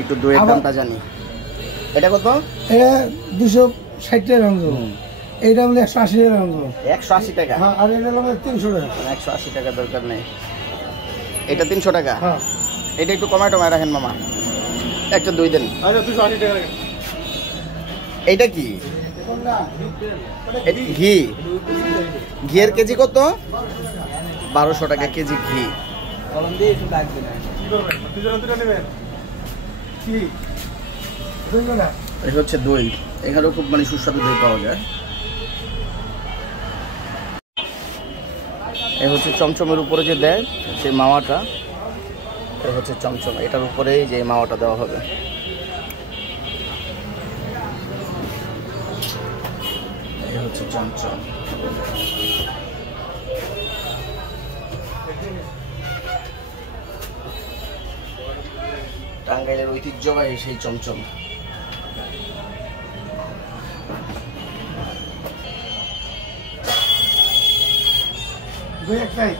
একটু দইয়ের দামটা জানি। এটা কত? এটা 260 টাকা দাম। এইটা হলো 180 টাকা দাম। 180 টাকা? হ্যাঁ। আর এটা হলো 300 টাকা। 180 টাকা দরকার নেই, এটা 300 টাকা। হ্যাঁ। এটা একটু কমায় টমায় রাখেন মামা, একটা দই দেন। আচ্ছা 280 টাকা। এইটা কি? ঘি। ঘিয়ের কেজি কত? 1200 টাকা কেজি ঘি। এটা হচ্ছে দই, এখানেও খুব মানে সুস্বাদু দই পাওয়া যায়। এ হচ্ছে চমচমের উপরে যে দেয় সেই মাওয়াটা, এটা হচ্ছে চমচম, এটার উপরেই যে মাওয়াটা দেওয়া হবে। এই হচ্ছে চমচম। টাঙ্গাইলের ঐতিহ্যবাহী সেই চমচম। দই একটাই।